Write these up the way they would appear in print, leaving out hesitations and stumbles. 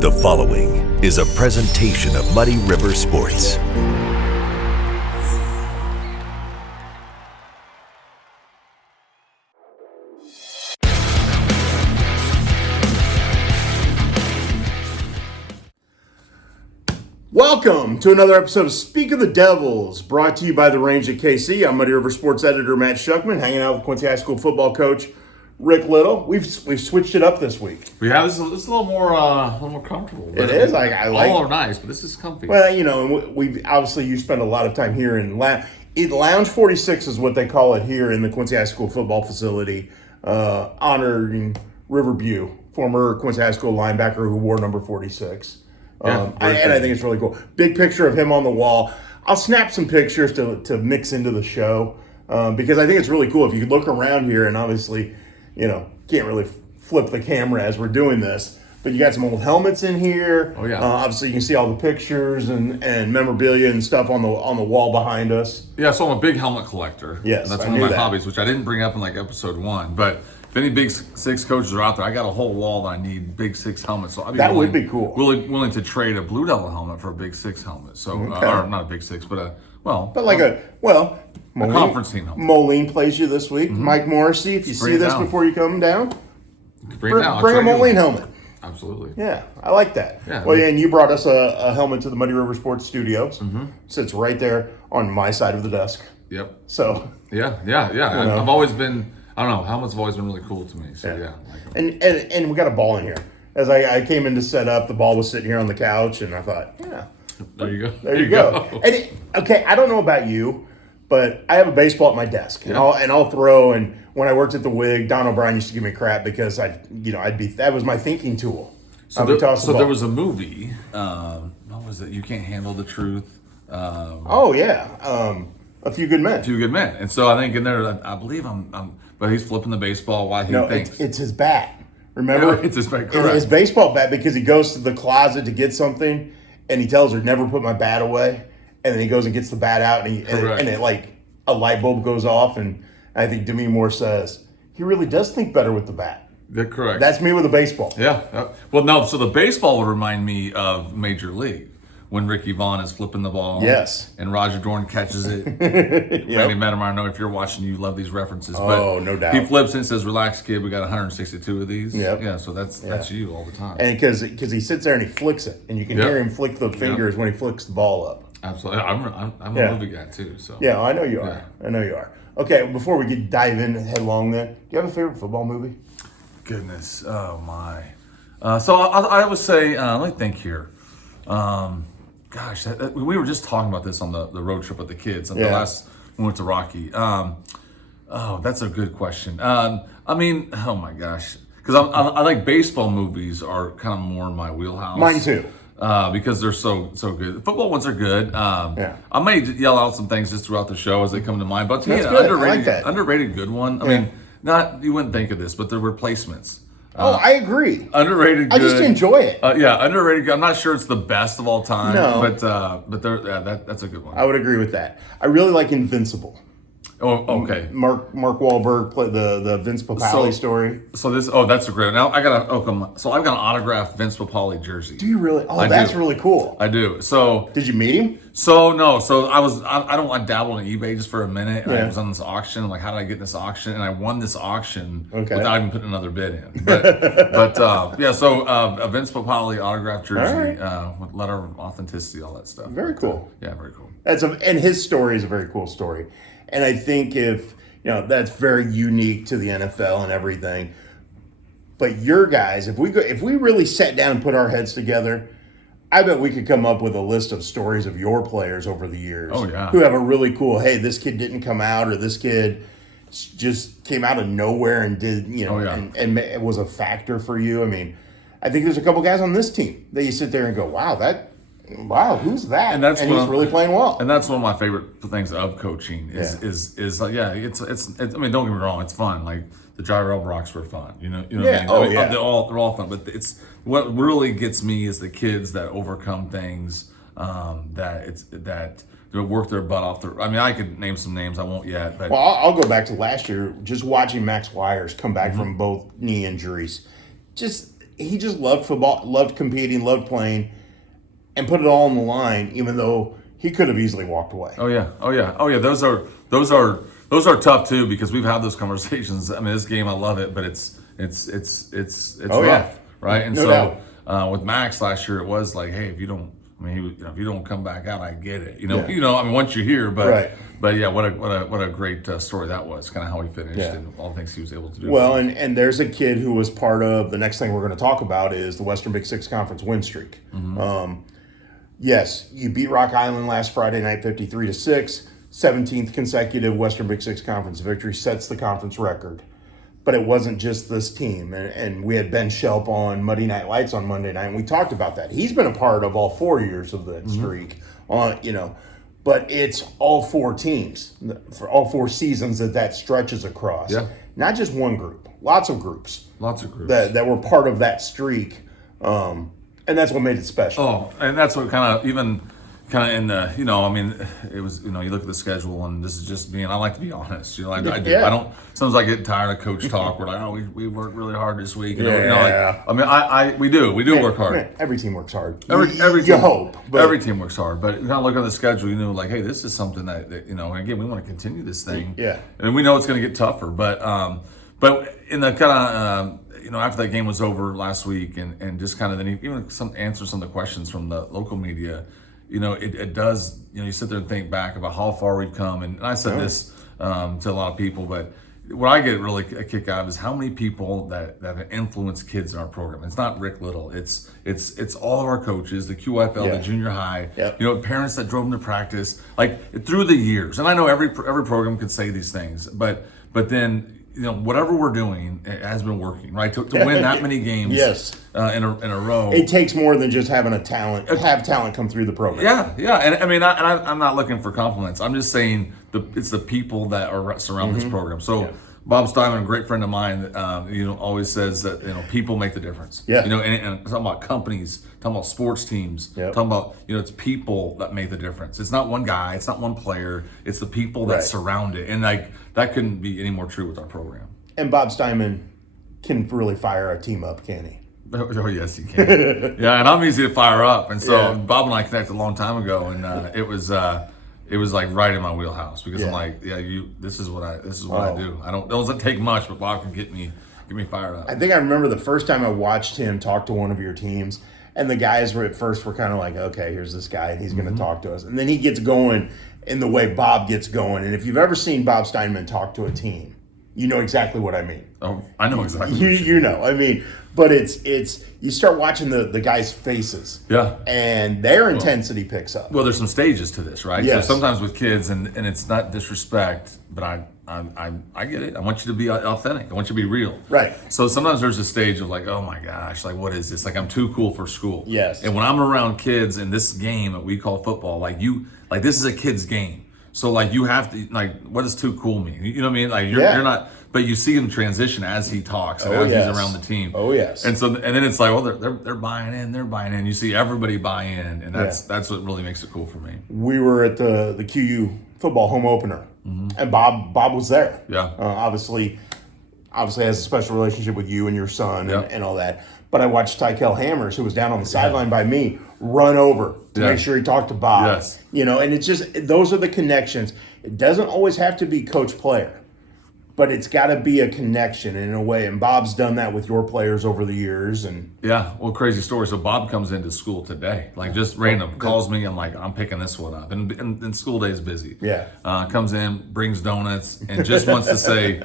The following is a presentation of Muddy River Sports. Welcome to another episode of Speak of the Devils, brought to you by the Range at KC. I'm Muddy River Sports editor Matt Schuckman, hanging out with Quincy High School football coach Rick Little. We've switched it up this week. Yeah, this is a little more comfortable. It is. I like. All are nice, but this is comfy. Well, you know, we obviously you spend a lot of time here in Lounge 46 is what they call it here in the Quincy High School football facility, honoring Riverview, former Quincy High School linebacker who wore number 46. And I think it's really cool. Big picture of him on the wall. I'll snap some pictures to mix into the show because I think it's really cool. If you look around here, and obviously, you know, can't really flip the camera as we're doing this, but you got some old helmets in here. Oh yeah. Obviously, you can see all the pictures and memorabilia and stuff on the wall behind us. Yeah, so I'm a big helmet collector. Yes, that's I one of knew my that. hobbies, which I didn't bring up in like episode 1, but. If any Big Six coaches are out there, I got a whole wall that I need Big Six helmets. So I'd be would be cool. Willing to trade a Blue Devil helmet for a Big Six helmet. So, Okay. or not a Big Six, but Moline, conference team helmet. Moline plays you this week. Mm-hmm. Mike Morrissey, if you Bring see it this down. before you come down, bring bring a Moline helmet. Absolutely. Yeah, I like that. Yeah. Well, yeah, and you brought us a helmet to the Muddy River Sports Studios. Mm-hmm. Sits right there on my side of the desk. Yep. So Yeah. know. I've always been. I don't know. Helmets have always been really cool to me. So yeah. And we got a ball in here. As I came in to set up, the ball was sitting here on the couch, and I thought, yeah, There you go. there you go. And okay, I don't know about you, but I have a baseball at my desk, and I'll throw. And when I worked at the Wig, Don O'Brien used to give me crap because that was my thinking tool. So there was a movie. What was it? You Can't Handle the Truth. A Few Good Men. Two Good Men. And so I think in there, I believe but he's flipping the baseball while he thinks. It's his bat. Remember? Yeah, it's his bat, correct. His baseball bat, because he goes to the closet to get something, and he tells her, never put my bat away. And then he goes and gets the bat out, and it like a light bulb goes off, and I think Demi Moore says, he really does think better with the bat. They're correct. That's me with a baseball. Yeah. Well, no, so the baseball would remind me of Major League. When Ricky Vaughn is flipping the ball. Yes. And Roger Dorn catches it. Randy Metamar, I know if you're watching, you love these references. Oh, no doubt. He flips it and says, relax, kid, we got 162 of these. Yep. Yeah, so that's you all the time. And because he sits there and he flicks it, and you can hear him flick the fingers when he flicks the ball up. Absolutely. I'm a movie guy, too. So. Yeah, I know you are. I know you are. Okay, before we dive in headlong then, do you have a favorite football movie? Goodness. Oh, my. So I would say, let me think here. Gosh, we were just talking about this on the road trip with the kids. The last we went to Rocky. That's a good question. I mean, oh my gosh, because I like baseball movies are kind of more in my wheelhouse. Mine too. Because they're so good. The football ones are good. I may yell out some things just throughout the show as they come to mind. But to me, underrated good one. I mean, you wouldn't think of this, but the Replacements. I agree. Underrated good. I just enjoy it. Underrated good. I'm not sure it's the best of all time. No. But that's a good one. I would agree with that. I really like Invincible. Oh, okay. Mark Wahlberg played the Vince Papale story. So that's a great one. Now I've got an autographed Vince Papale jersey. Do you really? Oh, that's really cool. I do. So did you meet him? So no. So I dabbled in eBay just for a minute. I was on this auction. I'm like, how did I get in this auction? And I won this auction without even putting another bid in. But So a Vince Papale autographed jersey with letter of authenticity, all that stuff. Very cool. Very cool. And his story is a very cool story. And I think that's very unique to the NFL and everything. But your guys, if we really sat down and put our heads together, I bet we could come up with a list of stories of your players over the years. Oh, yeah. Who have a really cool, hey, this kid didn't come out, or this kid just came out of nowhere and did, and it was a factor for you. I mean, I think there's a couple guys on this team that you sit there and go, wow, who's that? And he's really playing well. And that's one of my favorite things of coaching is like, it's I mean, don't get me wrong, it's fun. Like the gyro rocks were fun, you know what I mean? They're all fun, but it's what really gets me is the kids that overcome things that work their butt off. I mean, I could name some names, I won't yet. But well, I'll go back to last year, just watching Max Wires come back from both knee injuries. Just he just loved football, loved competing, loved playing, and put it all on the line, even though he could have easily walked away. Oh yeah. Those are tough too, because we've had those conversations. I mean, this game, I love it, but it's rough, right? And No so with Max last year, it was like, hey, if you don't come back out, I get it. I mean, once you're here, but yeah, what a great story that was. Kind of how he finished and all the things he was able to do. Well, and there's a kid who was part of the next thing we're going to talk about is the Western Big Six Conference win streak. Yes, you beat Rock Island last Friday night, 53-6. 17th consecutive Western Big Six Conference victory, sets the conference record. But it wasn't just this team. And we had Ben Shelp on Muddy Night Lights on Monday night, and we talked about that. He's been a part of all 4 years of that streak, but it's all 4 teams, for all 4 seasons that stretches across. Yeah. Not just one group, lots of groups. That were part of that streak. And that's what made it special. Oh, and that's what kind of in the, I mean, it was, you look at the schedule, and this is just me, and I like to be honest. I do. Yeah. I don't, sometimes I get tired of coach talk. We're like, oh, we worked really hard this week. We do work hard. Every team works hard. Every you team, hope. But every team works hard. But you kind of look at the schedule, like, hey, this is something that again, we want to continue this thing. Yeah. And we know it's going to get tougher. But in the kind of, after that game was over last week, and just kind of then even answer some of the questions from the local media, it does, you sit there and think back about how far we've come. And I said this to a lot of people, but what I get really a kick out of is how many people that have influenced kids in our program. It's not Rick Little. It's all of our coaches, the QFL, the junior high, parents that drove them to practice, like through the years. And I know every program could say these things, but then, whatever we're doing, it has been working, right? To win that many games in a row. It takes more than just having have talent come through the program. Yeah. And I mean, I'm not looking for compliments. I'm just saying it's the people that are surround this program. So Bob Steinman, a great friend of mine, always says that, people make the difference. Yeah. And talking about companies, talking about sports teams, talking about, it's people that make the difference. It's not one guy, it's not one player, it's the people that surround it. And that couldn't be any more true with our program. And Bob Steinman can really fire a team up, can he? Oh, yes, he can. Yeah, and I'm easy to fire up. And so Bob and I connected a long time ago, and it was like right in my wheelhouse, because I'm like, this is what I do. It doesn't take much, but Bob can get me fired up. I think I remember the first time I watched him talk to one of your teams, and the guys were kind of like, okay, here's this guy, and he's going to talk to us. And then he gets going in the way Bob gets going. And if you've ever seen Bob Steinman talk to a team, you know exactly what I mean. Oh, I know exactly. You know, I mean, but it's you start watching the guys' faces, and their intensity picks up. Well, there's some stages to this, right? Yes. So sometimes with kids, and it's not disrespect, but I get it. I want you to be authentic. I want you to be real. Right. So sometimes there's a stage of like, oh my gosh, like what is this? Like I'm too cool for school. Yes. And when I'm around kids in this game that we call football, like this is a kid's game. So like you have to, like, what does too cool mean? You know what I mean? Like you're not, but you see him transition as he talks and as he's around the team. Oh yes. And then it's like, well, they're buying in. You see everybody buy in, and that's what really makes it cool for me. We were at the QU football home opener, and Bob was there. Yeah. Obviously has a special relationship with you and your son and all that. But I watched Tykel Hammers, who was down on the sideline by me, run over to make sure he talked to Bob. Yes. And it's just, those are the connections. It doesn't always have to be coach-player, but it's got to be a connection in a way. And Bob's done that with your players over the years. And crazy story. So Bob comes into school today, like just random, calls me. I'm like, I'm picking this one up. And school day is busy. Yeah. Comes in, brings donuts, and just wants to say,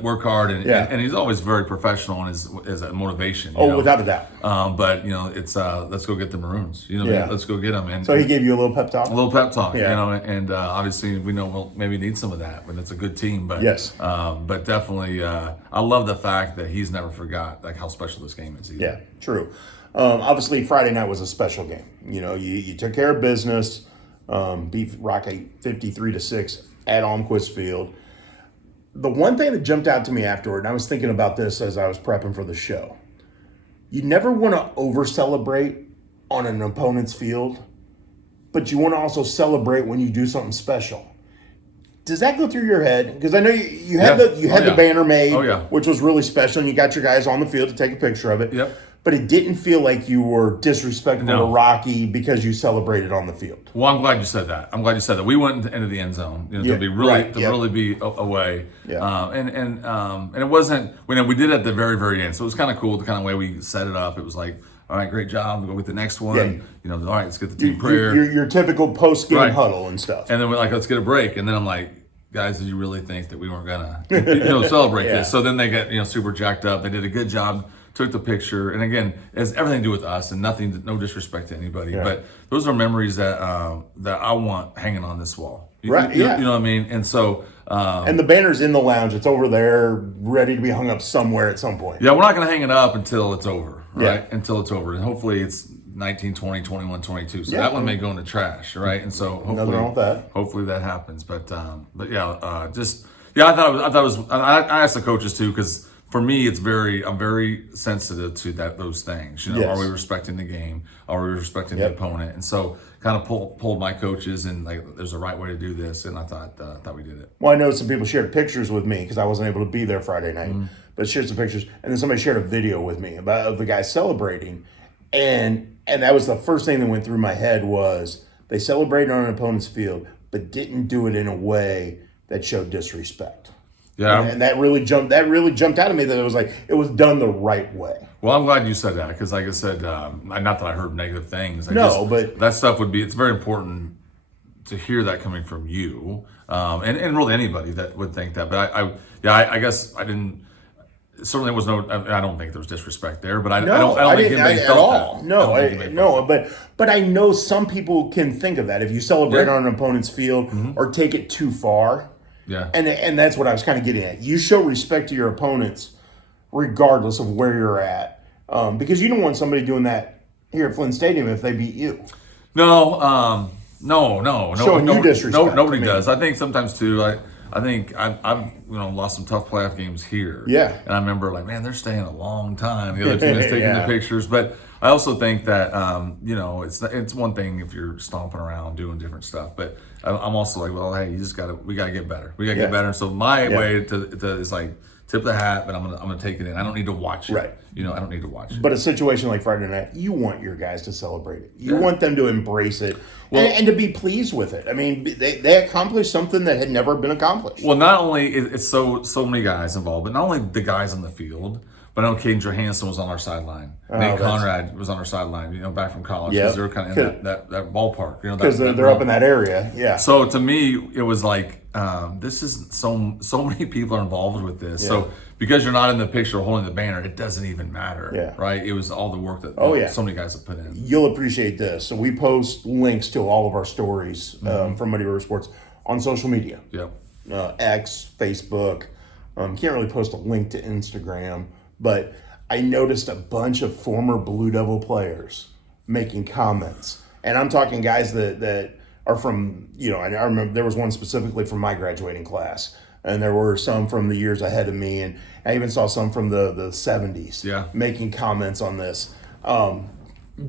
work hard. And he's always very professional in his motivation. Without a doubt. But it's let's go get the Maroons. Let's go get them. And so he gave you a little pep talk. A little pep talk. And obviously we know we'll maybe need some of that when it's a good team. But yes. But definitely, I love the fact that he's never forgot like how special this game is either. Yeah, true. Obviously, Friday night was a special game. You took care of business, beat Rocky 53-6 at Almquist Field. The one thing that jumped out to me afterward, and I was thinking about this as I was prepping for the show, you never want to over-celebrate on an opponent's field, but you want to also celebrate when you do something special. Does that go through your head? Because I know you had the banner made, which was really special, and you got your guys on the field to take a picture of it. Yep. but it didn't feel like you were disrespectful No. to Rocky because you celebrated on the field. Well, I'm glad you said that. We went into the end zone, Yeah, to be really right, to yep. really be away. Yeah. And it wasn't. We did it at the very very end, so it was kind of cool the kind of way we set it up. It was like, all right, great job. We'll go with the next one. Yeah. All right, let's get the team prayer. Your typical post game Right. huddle and stuff. And then we're like, let's get a break. And then I'm like, guys, did you really think that we weren't gonna celebrate Yeah. this? So then they get super jacked up. They did a good job. Took the picture, and again, it has everything to do with us, and no disrespect to anybody, Yeah. but those are memories that I want hanging on this wall. Right, You yeah. know what I mean? And so, And the banner's in the lounge. It's over there, ready to be hung up somewhere at some point. yeah, we're not going to hang it up until it's over, right? Yeah. Until it's over, and hopefully it's 19, 20, 21, 22. So Yeah. that one may go in the trash, right? And so hopefully, Nothing wrong with that. Hopefully that happens. But yeah, I thought it was. I asked the coaches too because. For me, I'm very sensitive to those things. Yes. Are we respecting the game? Are we respecting the opponent? And so, kind of pulled my coaches and like, there's a right way to do this. And I thought we did it. Well, I know some people shared pictures with me because I wasn't able to be there Friday night, but shared some pictures, and then somebody shared a video with me of the guys celebrating, and that was the first thing that went through my head was they celebrated on an opponent's field, but didn't do it in a way that showed disrespect. Yeah. And that really jumped out at me that it was done the right way. Well, I'm glad you said that because, like I said, not that I heard negative things. But that stuff it's very important to hear that coming from you, and really anybody that would think that. But I guess I didn't. Certainly, was no. I don't think there was disrespect there, but I don't think anybody felt that. No, but I know some people can think of that if you celebrate on an opponent's field or take it too far. Yeah. And that's what I was kind of getting at. You show respect to your opponents regardless of where you're at. Because you don't want somebody doing that here at Flynn Stadium if they beat you. No. Showing you disrespect. Nobody does. I think sometimes too. I think I've lost some tough playoff games here. Yeah. And I remember like, man, they're staying a long time. The other team is taking Yeah. the pictures, but I also think that it's one thing if you're stomping around doing different stuff, but I'm also like, well, hey, we gotta get better. We gotta get better. And so my way to is like tip the hat, but I'm gonna take it in. I don't need to watch it. Right. I don't need to watch it. But a situation like Friday night, you want your guys to celebrate it. You want them to embrace it and to be pleased with it. I mean, they accomplished something that had never been accomplished. Well, not only it's so many guys involved, but not only the guys on the field, but I know Caden Johansson was on our sideline. Nate Conrad was on our sideline, back from college because they were kind of in that ballpark. Because they're up in that area, yeah. So to me, it was like, this is so many people are involved with this. Yeah. So because you're not in the picture holding the banner, it doesn't even matter, right? It was all the work that so many guys have put in. You'll appreciate this. So we post links to all of our stories from Muddy River Sports on social media. Yep. X, Facebook. Can't really post a link to Instagram, but I noticed a bunch of former Blue Devil players making comments. And I'm talking guys that are from, I remember there was one specifically from my graduating class. And there were some from the years ahead of me. And I even saw some from the 70s making comments on this.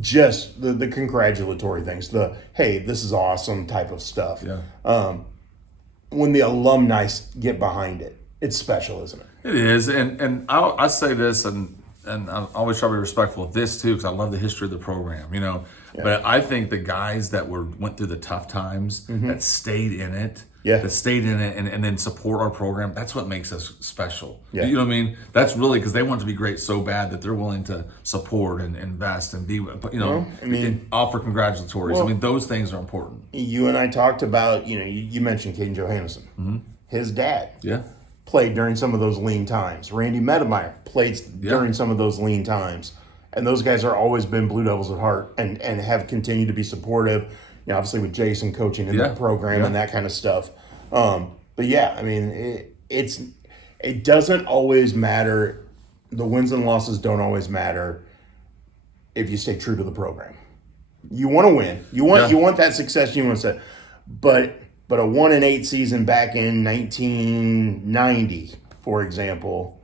Just the congratulatory things, the, hey, this is awesome type of stuff. Yeah. When the alumni get behind it, it's special, isn't it? It is, and I say this, and I always try to be respectful of this too, because I love the history of the program, But I think the guys that went through the tough times, that stayed in it, and then support our program, that's what makes us special. Yeah. You know what I mean? That's really because they want to be great so bad that they're willing to support and invest and be, and offer congratulatories. Well, those things are important. You and I talked about, you mentioned Caden Johansson. His dad. Yeah. Played during some of those lean times. Randy Medemeyer played during some of those lean times. And those guys are always been Blue Devils at heart and have continued to be supportive, obviously with Jason coaching in the program and that kind of stuff. But yeah, it doesn't always matter. The wins and losses don't always matter if you stay true to the program. You want to win. You want that success. You want to, but a 1-8 season back in 1990, for example,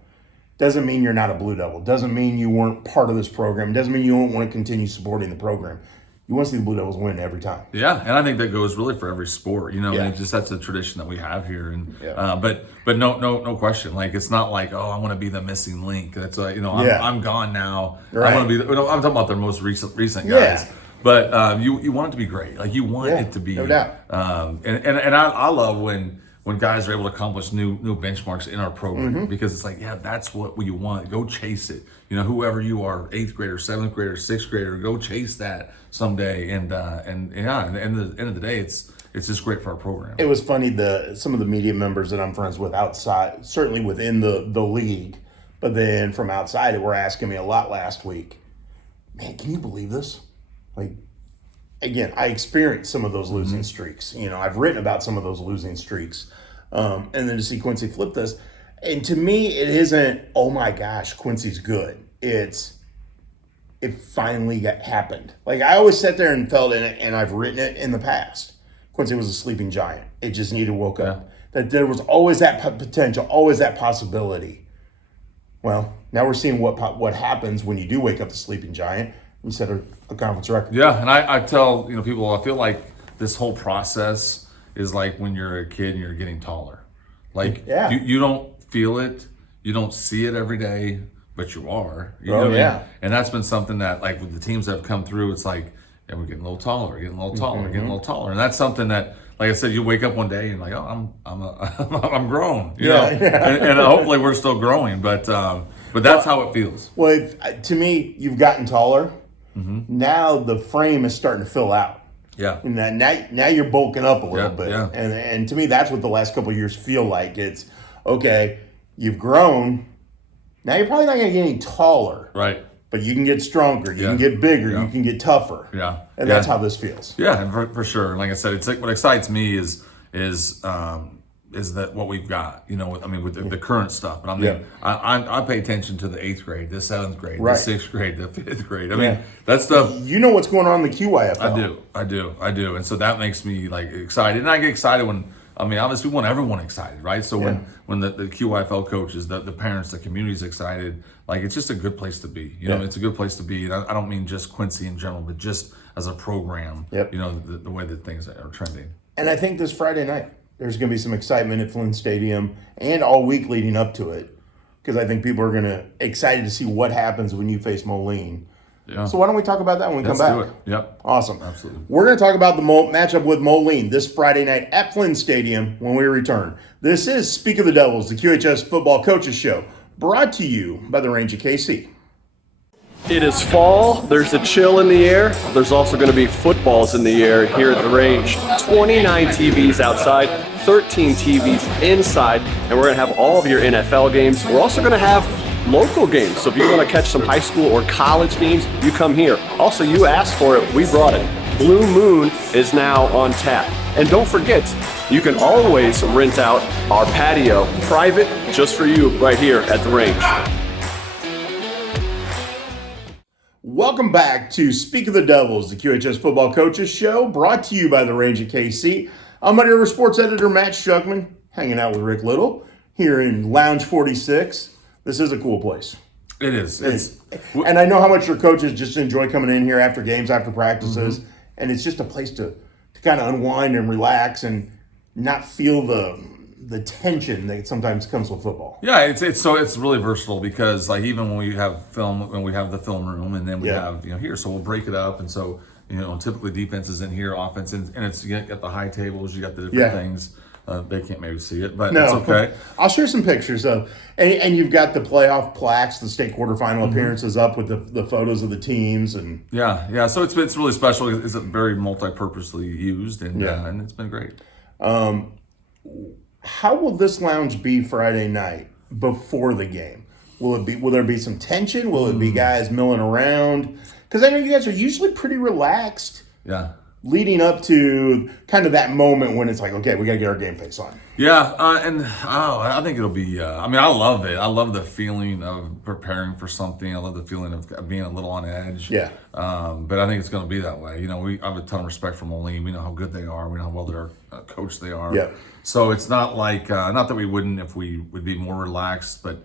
doesn't mean you're not a Blue Devil. Doesn't mean you weren't part of this program. Doesn't mean you don't want to continue supporting the program. you want to see the Blue Devils win every time. Yeah, and I think that goes really for every sport. Yeah. And just that's a tradition that we have here. And Yeah. but no question. Like it's not like I want to be the missing link. That's I'm gone now. Right. I want to be. I'm talking about their most recent guys. Yeah. But you want it to be great. Like you want it to be. No doubt. And I love when guys are able to accomplish new benchmarks in our program because it's like, that's what we want. Go chase it. Whoever you are, 8th grader, 7th grader, 6th grader, go chase that someday. And at the end of the day, it's just great for our program. It was funny, some of the media members that I'm friends with outside, certainly within the league, but then from outside, were asking me a lot last week. Man, can you believe this? Like, again, I experienced some of those losing streaks. I've written about some of those losing streaks. And then to see Quincy flip this. And to me, it isn't, oh my gosh, Quincy's good. It finally happened. Like, I always sat there and felt in it, and I've written it in the past. Quincy was a sleeping giant. It just needed to woke up. That there was always that potential, always that possibility. Well, now we're seeing what happens when you do wake up the sleeping giant. We set a conference record. Yeah, and I tell people, I feel like this whole process is like when you're a kid and you're getting taller. Like you don't feel it, you don't see it every day, but you are. You know what I mean? And that's been something that, like, with the teams that have come through, it's like, we're getting a little taller, getting a little taller, getting a little taller, and that's something that, like I said, you wake up one day and like, I'm grown, you know, and hopefully we're still growing, but that's how it feels. Well, to me, you've gotten taller. Now the frame is starting to fill out. Yeah. And now you're bulking up a little bit. Yeah. And to me, that's what the last couple of years feel like. It's, okay, you've grown. Now you're probably not going to get any taller. Right. But you can get stronger. You can get bigger. You can get tougher. Yeah. And that's how this feels. Yeah, and for sure. And like I said, it's like what excites me is that what we've got, with the current stuff. But I pay attention to the 8th grade, the 7th grade, the 6th grade, the 5th grade. I mean, that stuff. You know what's going on in the QYFL. I do. And so that makes me like excited. And I get excited when, obviously we want everyone excited, right? So when the QYFL coaches, the parents, the community's excited, like it's just a good place to be. It's a good place to be. And I don't mean just Quincy in general, but just as a program, the way that things are trending. And I think this Friday night, there's going to be some excitement at Flynn Stadium and all week leading up to it, because I think people are going to excited to see what happens when you face Moline. Yeah. So why don't we talk about that when we come back? Let's do it. Yep. Awesome. Absolutely. We're going to talk about the matchup with Moline this Friday night at Flynn Stadium when we return. This is Speak of the Devils, the QHS Football Coaches Show, brought to you by the Range of KC. It is fall, there's a chill in the air, there's also going to be footballs in the air here at the range. 29 TVs outside, 13 TVs inside, and we're going to have all of your NFL games. We're also going to have local games, so if you want to catch some high school or college games, you come here. Also, you asked for it, we brought it. Blue Moon is now on tap. And don't forget, you can always rent out our patio, private, just for you right here at the range. Welcome back to Speak of the Devils, the QHS Football Coaches Show, brought to you by the Range of KC. I'm Muddy River Sports Editor Matt Schuckman, hanging out with Rick Little here in Lounge 46. This is a cool place. It is. And I know how much your coaches just enjoy coming in here after games, after practices, and it's just a place to kind of unwind and relax and not feel the tension that sometimes comes with football. Yeah, it's really versatile because, like, even when we have film, when we have the film room, and then we have here, so we'll break it up, and so typically defense is in here, offense, and it's you got the high tables, you got the different things. They can't maybe see it, but it's okay. I'll share some pictures though, and you've got the playoff plaques, the state quarterfinal appearances up with the photos of the teams, and so it's really special. It's very multi-purposely used, and it's been great. How will this lounge be Friday night before the game? Will there be some tension? Will it be guys milling around? Because I know you guys are usually pretty relaxed. Yeah. Leading up to kind of that moment when it's like, okay, we got to get our game face on. Yeah, I think it'll be. I love it. I love the feeling of preparing for something. I love the feeling of being a little on edge. Yeah. But I think it's going to be that way. I have a ton of respect for Moline. We know how good they are. We know how well they're coached they are. Yeah. So it's not like not that we wouldn't if we would be more relaxed, but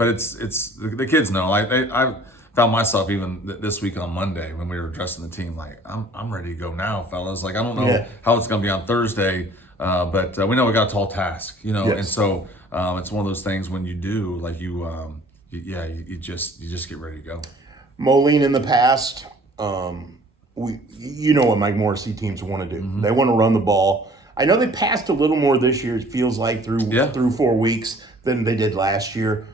it's the kids know. I've found myself even this week on Monday when we were addressing the team, like, I'm ready to go now, fellas. Like, I don't know how it's going to be on Thursday, but we know we got a tall task, you know, and so it's one of those things when you do, like you just get ready to go. Moline in the past, you know what Mike Morrissey teams want to do. They want to run the ball. I know they passed a little more this year, it feels like, through 4 weeks than they did last year,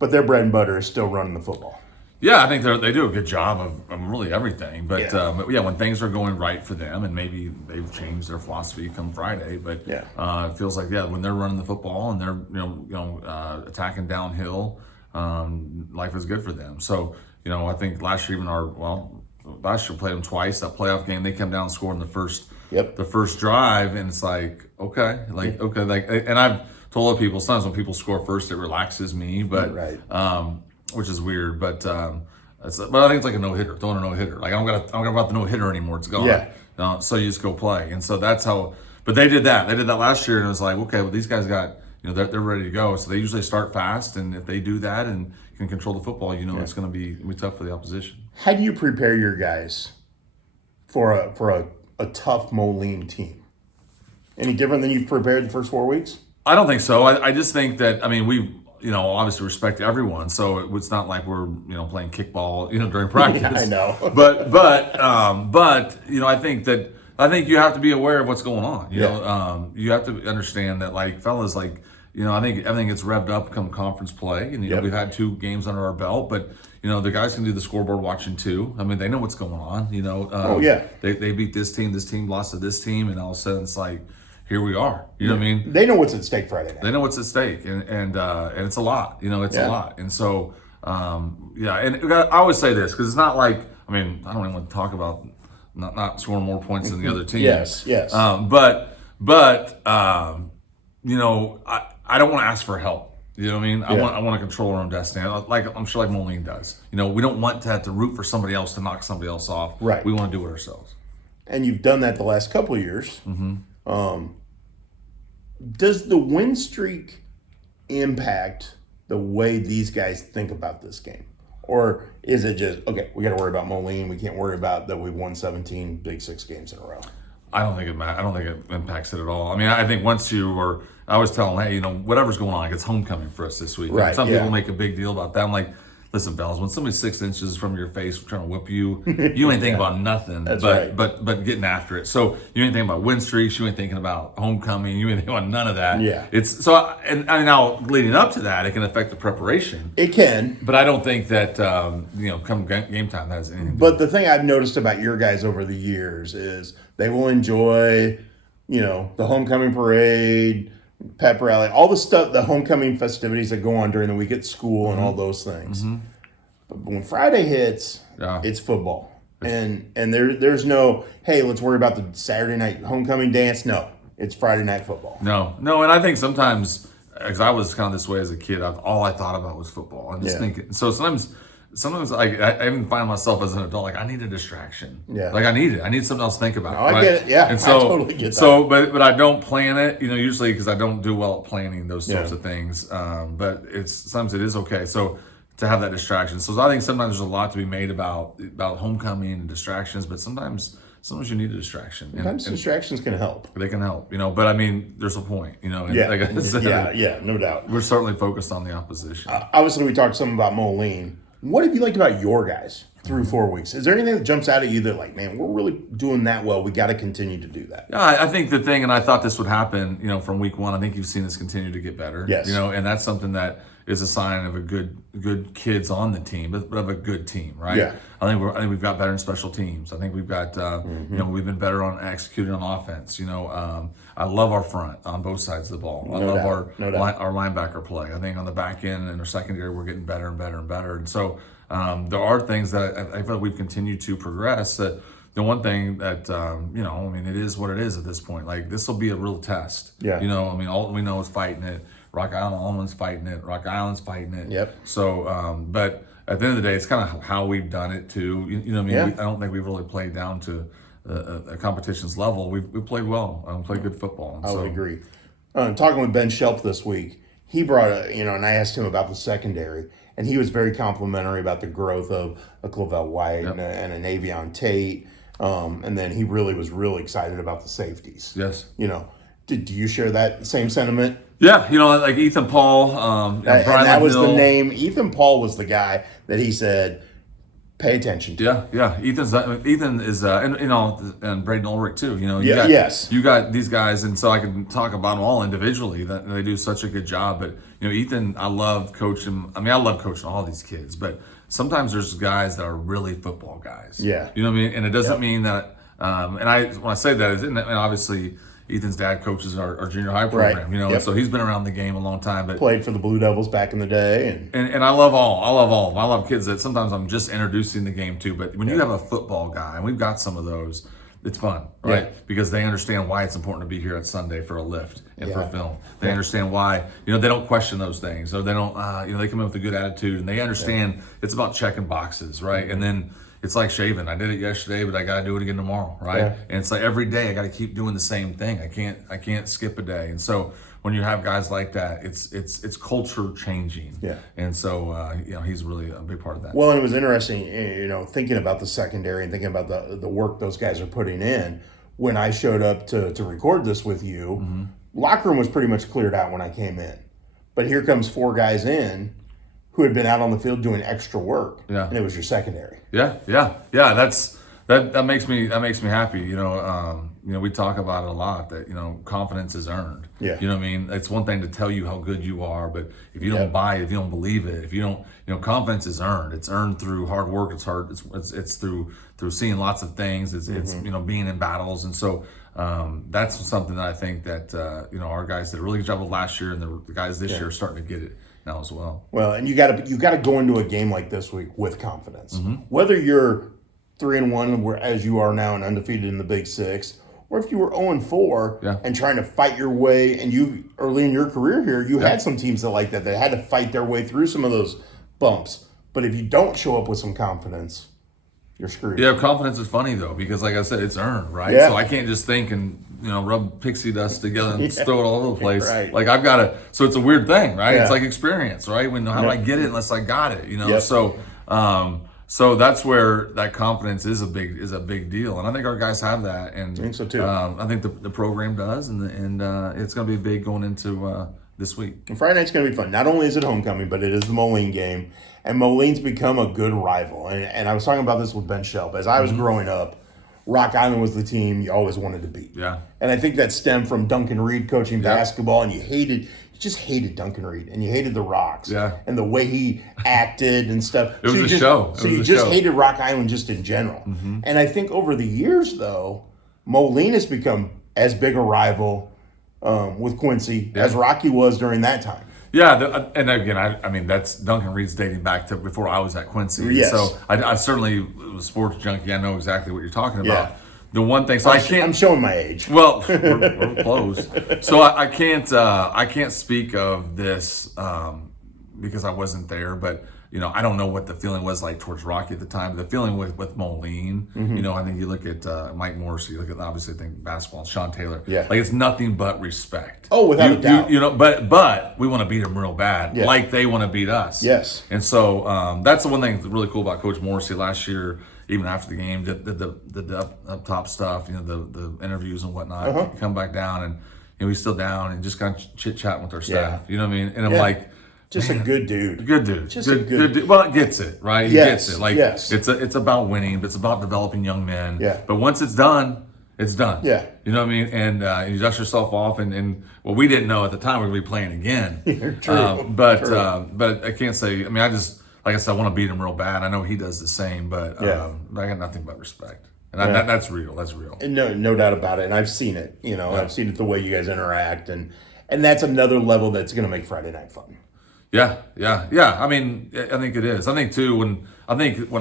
but their bread and butter is still running the football. Yeah, I think they do a good job of really everything. But when things are going right for them, and maybe they've changed their philosophy come Friday, but it feels like when they're running the football and they're attacking downhill, life is good for them. So I think last year last year played them twice. That playoff game, they come down and scored in the first drive, and it's like and I've told other people sometimes when people score first, it relaxes me, but which is weird, but I think it's like a no-hitter, throwing a no-hitter. Like I don't got about the no-hitter anymore. It's gone. Yeah. So you just go play, and so that's how. But they did that. They did that last year, and it was like, okay, well these guys got they're ready to go. So they usually start fast, and if they do that and can control the football, it's going to be tough for the opposition. How do you prepare your guys for a tough Moline team? Any different than you've prepared the first 4 weeks? I don't think so. I just think that we obviously respect everyone, so it's not like we're playing kickball during practice. Yeah, I know. but I think you have to be aware of what's going on. You have to understand that, like, fellas, like, I think everything gets revved up come conference play, and we've had 2 games under our belt, but the guys can do the scoreboard watching too. I mean, they know what's going on. They beat this team lost to this team, and all of a sudden it's like, here we are. You know what I mean? They know what's at stake Friday night. They know what's at stake, and it's a lot. It's a lot, and so and I always say this because it's not like I don't even want to talk about not scoring more points than the other team. Yes. But I don't want to ask for help. You know what I mean? I want to control our own destiny. Like I'm sure like Moline does. We don't want to have to root for somebody else to knock somebody else off. Right. We want to do it ourselves. And you've done that the last couple of years. Does the win streak impact the way these guys think about this game? Or is it just, okay, we got to worry about Moline. We can't worry about that we've won 17 Big Six games in a row? I don't think it impacts it at all. I mean, I think once I always tell them, hey, whatever's going on, like it's homecoming for us this week. Right, some people make a big deal about that. I'm like, listen, fellas, when somebody's 6 inches from your face trying to whip you, you ain't thinking about nothing but getting after it. So you ain't thinking about win streaks, you ain't thinking about homecoming, you ain't thinking about none of that. Yeah. It's so and now leading up to that, it can affect the preparation. It can. But I don't think that come game time that has anything to do. But the thing I've noticed about your guys over the years is they will enjoy, the homecoming parade, pep rally, all the stuff, the homecoming festivities that go on during the week at school and all those things. But when Friday hits, it's football. And there's no, hey, let's worry about the Saturday night homecoming dance. No, it's Friday night football. No, and I think sometimes, because I was kind of this way as a kid, all I thought about was football. And just thinking, so sometimes I even find myself as an adult, like I need a distraction. Yeah. Like I need something else to think about. I get it. Yeah. And so, I totally get that. So, but I don't plan it, usually because I don't do well at planning those sorts of things. But sometimes it is okay. So to have that distraction. So I think sometimes there's a lot to be made about homecoming and distractions, but sometimes you need a distraction. Sometimes distractions can help. They can help, but I mean, there's a point, and like I said, no doubt. We're certainly focused on the opposition. Obviously, we talked some about Moline. What have you liked about your guys through 4 weeks? Is there anything that jumps out at you that, like, man, we're really doing that well. We got to continue to do that. Yeah, I think the thing, and I thought this would happen, from week 1. I think you've seen us continue to get better. Yes. And that's something that is a sign of a good kids on the team, but of a good team, right? Yeah. I think we've got better in special teams. I think we've got we've been better on executing on offense. I love our front on both sides of the ball. I love our linebacker play. I think on the back end and our secondary we're getting better and better and better. And so there are things that I feel like we've continued to progress. That the one thing that it is what it is at this point. Like this will be a real test. Yeah. All we know is fighting it. Rock Island's fighting it. Rock Island's fighting it. Yep. So, but at the end of the day, it's kind of how we've done it too. I don't think we've really played down to a competition's level. We've played well. Played good football. I would agree. Talking with Ben Shelp this week, he brought and I asked him about the secondary, and he was very complimentary about the growth of a Clavell White and a Navion Tate. And then he really was excited about the safeties. Yes. Do you share that same sentiment? Yeah, like Ethan Paul, Brian that was Hill. the name. Ethan Paul was the guy that he said, pay attention to. Yeah. Ethan is, and Braden Ulrich too. You got these guys, and so I can talk about them all individually. That they do such a good job. But Ethan, I love coaching. I love coaching all these kids, but sometimes there's guys that are really football guys. Yeah. You know what I mean? And it doesn't mean that. And when I say that, and obviously Ethan's dad coaches our junior high program. Right. So he's been around the game a long time. But played for the Blue Devils back in the day, and I love all. I love kids that sometimes I'm just introducing the game to. But when you have a football guy, and we've got some of those, it's fun, right? Yeah. Because they understand why it's important to be here at Sunday for a lift and for film. They understand why, they don't question those things, or they don't, they come in with a good attitude, and they understand it's about checking boxes, right? And then it's like shaving. I did it yesterday, but I got to do it again tomorrow, right? Yeah. And it's like every day I got to keep doing the same thing. I can't skip a day. And so when you have guys like that, it's culture changing. Yeah. And so he's really a big part of that. Well, and it was interesting, thinking about the secondary and thinking about the work those guys are putting in. When I showed up to record this with you, locker room was pretty much cleared out when I came in. But here comes 4 guys in who had been out on the field doing extra work. Yeah. And it was your secondary. Yeah. That makes me happy. We talk about it a lot, that confidence is earned. Yeah. You know what I mean? It's one thing to tell you how good you are, but if you don't buy it, if you don't believe it, if you don't, confidence is earned. It's earned through hard work. It's through seeing lots of things. It's being in battles, and so that's something that I think that our guys did a really good job of last year, and the guys this year are starting to get it now as well. Well, and you got to go into a game like this week with confidence. Whether you're 3-1, as you are now, and undefeated in the Big Six, or if you were 0-4 and trying to fight your way, and you early in your career here, you had some teams that like that had to fight their way through some of those bumps. But if you don't show up with some confidence, you're screwed. Yeah, confidence is funny though, because like I said, it's earned, right? Yeah. So I can't just think and rub pixie dust together and throw it all over the place. Right. Like I've got to. So it's a weird thing, right? Yeah. It's like experience, right? How do I get it unless I got it? Yep. So that's where that confidence is a big deal, and I think our guys have that, and I think so too. I think the program does, and it's going to be big going into this week. And Friday night's going to be fun. Not only is it homecoming, but it is the Moline game, and Moline's become a good rival. And I was talking about this with Ben Shelp. As I was growing up, Rock Island was the team you always wanted to beat. Yeah. And I think that stemmed from Duncan Reed coaching basketball, and you just hated Duncan Reed, and you hated the Rocks, and the way he acted and stuff. It was a show. So you just hated Rock Island just in general. And I think over the years, though, Moline has become as big a rival with Quincy as Rocky was during that time. Yeah, and again, I mean that's Duncan Reed's dating back to before I was at Quincy. Yes. So I certainly was a sports junkie. I know exactly what you're talking about. Yeah. The one thing, so I can't. I'm showing my age. Well, we're close. So I can't speak of this because I wasn't there, but I don't know what the feeling was like towards Rocky at the time. The feeling with Moline, I think you look at Mike Morrissey, you look at obviously basketball, Sean Taylor. Yeah. Like it's nothing but respect. Oh, without a doubt. But we want to beat them real bad, like they want to beat us. Yes. And so that's the one thing that's really cool about Coach Morrissey last year. Even after the game, the up top stuff, the interviews and whatnot, come back down and he's still down and just kind of chit chatting with our staff. You know what I mean? And I'm like, just a good dude. Good dude. Just good, a good dude. Well, it gets it, right? He Yes, gets it. Like yes. it's about winning, but it's about developing young men. Yeah. But once it's done, it's done. Yeah. You know what I mean? And you dust yourself off, and well, we didn't know at the time we were going to be playing again. True. But I can't say. I mean, I just. Like I said, I want to beat him real bad. I know he does the same, but I got nothing but respect, and that's real. That's real. And no doubt about it. And I've seen it. I've seen it the way you guys interact, and that's another level that's going to make Friday night fun. Yeah. I mean, I think it is. I think too when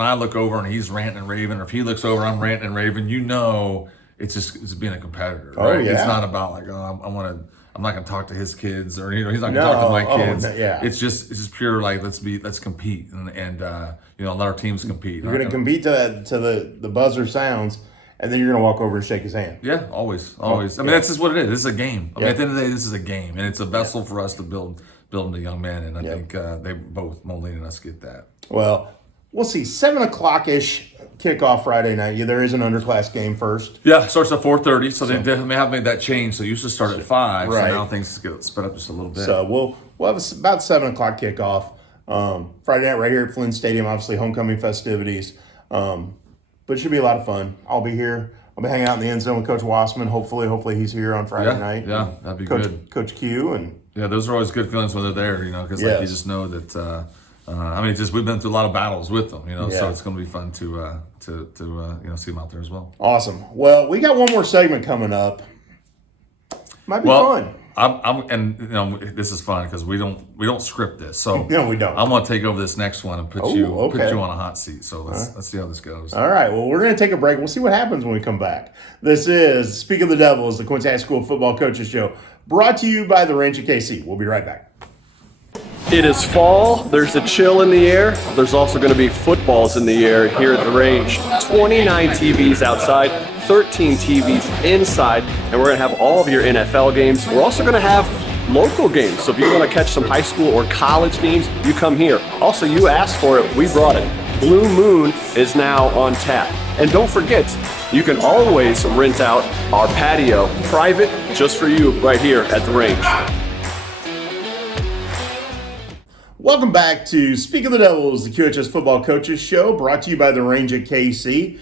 I look over and he's ranting and raving, or if he looks over, I'm ranting and raving. It's being a competitor. Right? Oh, yeah. It's not about like I'm not going to talk to his kids, or he's not going to talk to my kids. It's just pure like let's compete and let our teams compete. You're going to compete to the buzzer sounds, and then you're going to walk over and shake his hand. Yeah, always. I mean, that's just what it is. This is a game. I mean, at the end of the day, this is a game, and it's a vessel for us to build building the young men, and I think they both, Moline and us, get that. Well, we'll see. 7 o'clock-ish kickoff Friday night. Yeah, there is an underclass game first. Yeah, it starts at 4:30, so they may have made that change. So it used to start at 5, right. so now things get sped up just a little bit. So we'll have about 7 o'clock kickoff Friday night right here at Flynn Stadium. Obviously, homecoming festivities, but it should be a lot of fun. I'll be here. I'll be hanging out in the end zone with Coach Wassman. Hopefully he's here on Friday night. Yeah, that'd be good. Coach Q and those are always good feelings when they're there, because like, you just know that. We've been through a lot of battles with them, so it's going to be fun to see them out there as well. Awesome. Well, we got one more segment coming up. Might be fun. This is fun because we don't script this, so no, we don't. I'm going to take over this next one and put you on a hot seat. So let's see how this goes. All right. Well, we're going to take a break. We'll see what happens when we come back. This is Speak of the Devils, the Quincy High School Football Coaches Show, brought to you by the Range of KC. We'll be right back. It is fall, there's a chill in the air, there's also going to be footballs in the air here at the range. 29 TVs outside, 13 TVs inside, and we're going to have all of your NFL games. We're also going to have local games, so if you want to catch some high school or college games, you come here. Also, you asked for it, we brought it. Blue Moon is now on tap. And don't forget, you can always rent out our patio, private, just for you right here at the range. Welcome back to Speak of the Devils, the QHS Football Coaches Show, brought to you by the Range at KC.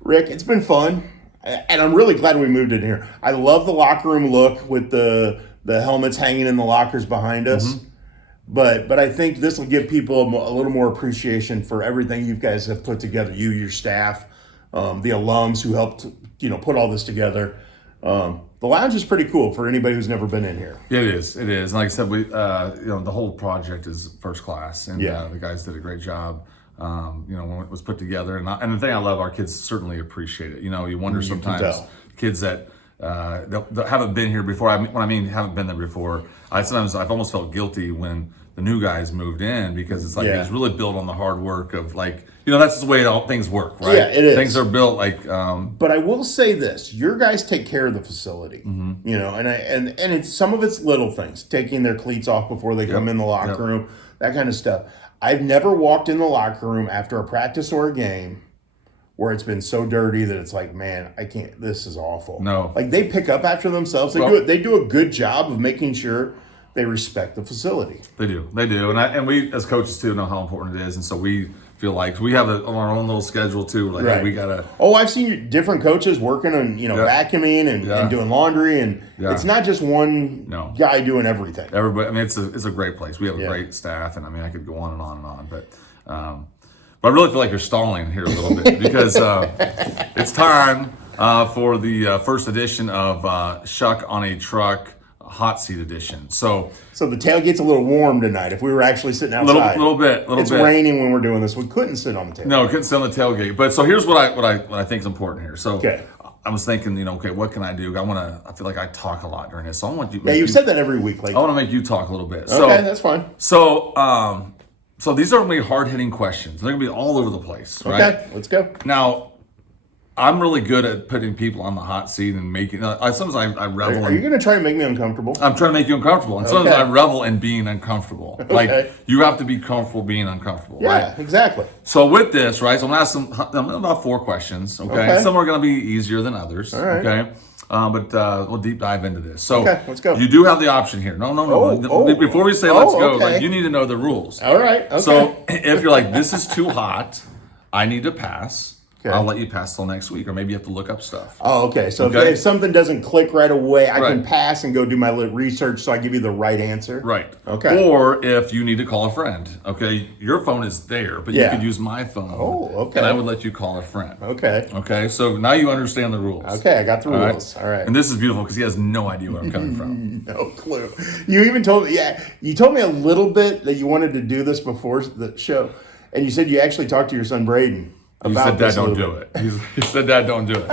Rick, it's been fun, and I'm really glad we moved in here. I love the locker room look with the helmets hanging in the lockers behind us. Mm-hmm. But I think this will give people a little more appreciation for everything you guys have put together, your staff, the alums who helped put all this together. The lounge is pretty cool for anybody who's never been in here. Yeah, it is. And like I said, we the whole project is first class, and the guys did a great job. When it was put together, and the thing I love, our kids certainly appreciate it. You wonder sometimes kids that haven't been here before. When I mean haven't been there before, I've almost felt guilty when the new guys moved in, because it's like it's really built on the hard work of that's the way all things work, right? Yeah, it is. Things are built like. But I will say this: your guys take care of the facility, and it's some of it's little things, taking their cleats off before they come in the locker room, that kind of stuff. I've never walked in the locker room after a practice or a game where it's been so dirty that it's like, man, I can't. This is awful. No, like they pick up after themselves. They do a good job of making sure they respect the facility. They do, and we as coaches too know how important it is, and so we feel like we have on our own little schedule too. Like hey, we gotta. Oh, I've seen different coaches working on vacuuming and doing laundry, and it's not just one guy doing everything. Everybody, I mean, it's a great place. We have a great staff, and I mean, I could go on and on and on, but I really feel like you're stalling here a little bit because it's time for the first edition of Schuck on a Truck hot seat edition. So the tailgate's a little warm tonight. If we were actually sitting outside, little bit. It's raining when we're doing this. We couldn't sit on the tailgate. No, couldn't sit on the tailgate. But so here's what I think is important here. So I was thinking, what can I do? I feel like I talk a lot during this. So I want you. Yeah, you've said that every week lately. I want to make you talk a little bit. Okay, that's fine. So these are going to be hard-hitting questions. They're going to be all over the place, right? Okay, let's go. Now, I'm really good at putting people on the hot seat and making. Sometimes I revel. Are you going to try and make me uncomfortable? I'm trying to make you uncomfortable, and sometimes I revel in being uncomfortable. Okay. Like you have to be comfortable being uncomfortable. Yeah, right? Exactly. So with this, right? So I'm going to ask about 4 questions. Okay. Some are going to be easier than others. All right. Okay. But we'll deep dive into this. So let's go. You do have the option here. No. Before we say let's go, you need to know the rules. All right. Okay. So if you're like, this is too hot, I need to pass. Okay. I'll let you pass till next week, or maybe you have to look up stuff. Oh, okay. So if something doesn't click right away, I can pass and go do my research so I give you the right answer? Right. Okay. Or if you need to call a friend, your phone is there, but you could use my phone. Oh, okay. And I would let you call a friend. Okay. Okay, so now you understand the rules. Okay, I got the rules. All right. And this is beautiful because he has no idea where I'm coming from. No clue. You even told me, you told me a little bit that you wanted to do this before the show, and you said you actually talked to your son, Braden. He said, "Dad, don't do it." He said, "Dad, don't do it."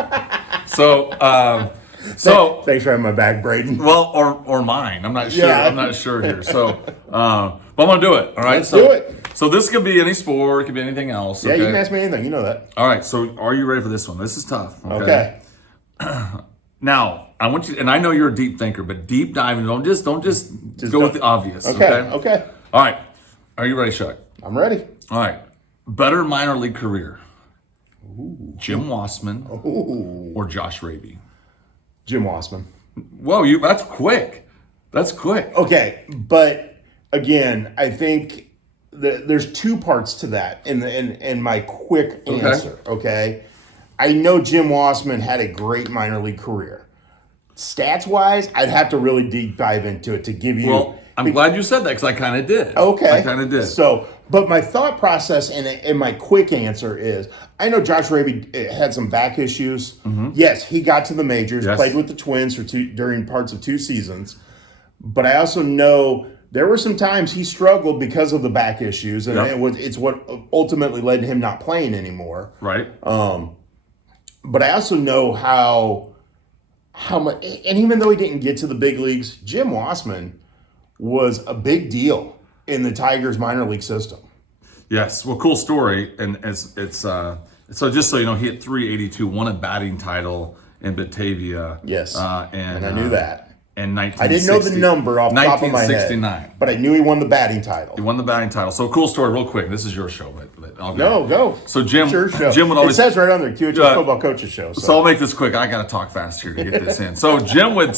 So, thanks for having my back, Braden. Well, or mine. I'm not sure. I'm not sure here. So, but I'm gonna do it. All right. Let's do it. So this could be any sport. It could be anything else. Yeah, you can ask me anything. You know that. All right. So, are you ready for this one? This is tough. Okay. Now, I want you, and I know you're a deep thinker, but deep diving. Don't just go with the obvious. Okay. All right. Are you ready, Schuck? I'm ready. All right. Better minor league career. Jim Wassman or Josh Raby? Jim Wassman. Whoa, that's quick. That's quick. Okay, but again, I think there's two parts to that in my quick answer. Okay, I know Jim Wassman had a great minor league career. Stats wise, I'd have to really deep dive into it to give you. Well, I'm glad you said that because I kind of did. Okay. I kind of did. So, but my thought process and my quick answer is, I know Josh Raby had some back issues. Mm-hmm. Yes, he got to the majors, played with the Twins during parts of 2 seasons. But I also know there were some times he struggled because of the back issues, and it's what ultimately led to him not playing anymore. Right. But I also know how much, and even though he didn't get to the big leagues, Jim Wassman was a big deal in the Tigers minor league system. Yes. Well, cool story. And it's so just so you know, he hit 382, won a batting title in Batavia. Yes. And I knew that. In 1960. I didn't know the number off the top of my head. 1969. But I knew he won the batting title. He won the batting title. So cool story, real quick. This is your show, but I'll go. No, go. So Jim would always. It says right on there, QHS Football Coaches Show. So I'll make this quick. I got to talk fast here to get this in. So Jim would